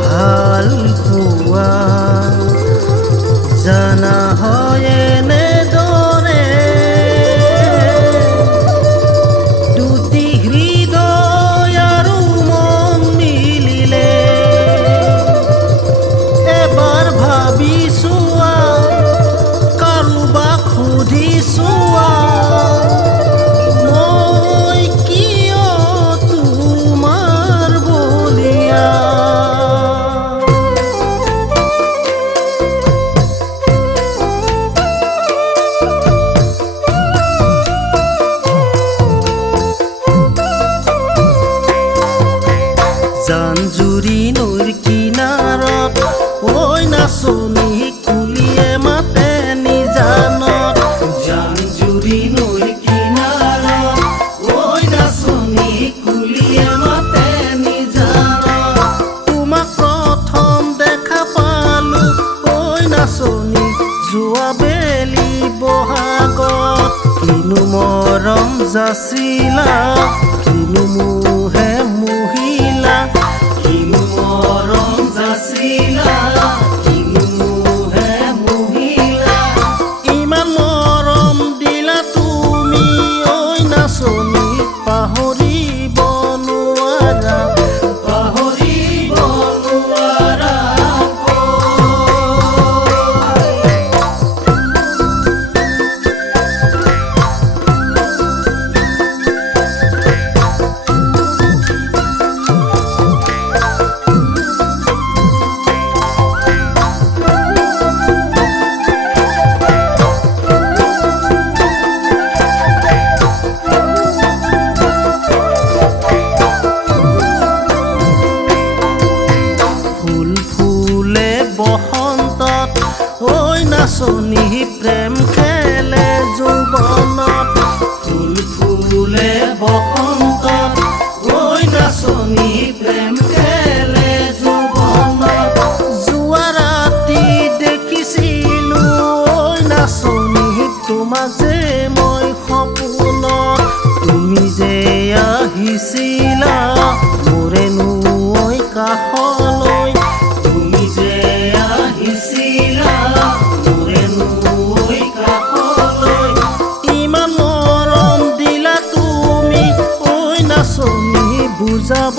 ভাল পোৱা জানা হয় এনেদৰে দুটি হৃদয় আৰু মন মিলিলে এবাৰ ভাবি চোৱা কাৰোবাক সুধি চোৱা মই কিয় তোমাৰ বলিয়া জান-জুৰি নৈৰ কিনাৰত ঐ নাচনী কুলিয়ে মাতে নিজানত জান-জুৰি নৈৰ কিনাৰত ঐ নাচনী কুলিয়ে মাতে নিজানত তোমাক প্ৰথম দেখা পালো ঐ নাচনী যোৱা বেলি বহাগত কিনো মৰম যাচিলা কিনো মোহে মুহিলা কিনো মৰম যাচিলা কিনো মোহে মুহিলা ইমান মৰম দিলা তুমি ঐ নাচনী পাহৰিব নোৱাৰা পাহৰিব নোৱাৰা বসন্তত ঐ নাচনী প্ৰেম খেলে যৌৱনত ফুল ফুলে বসন্তত ঐ নাচনী প্ৰেম খেলে যৌৱনত যোৱা ৰাতি দেখিছিলো ঐ নাচনী তোমাক যে মই সপোনত তুমি যে আহিছিলা মোৰেনো ঐ কাষলৈ তুমি যে আহিছিলা মোৰেনো ঐ কাষলৈ ইমান মৰম দিলা তুমি ঐ নাচনী বুজাব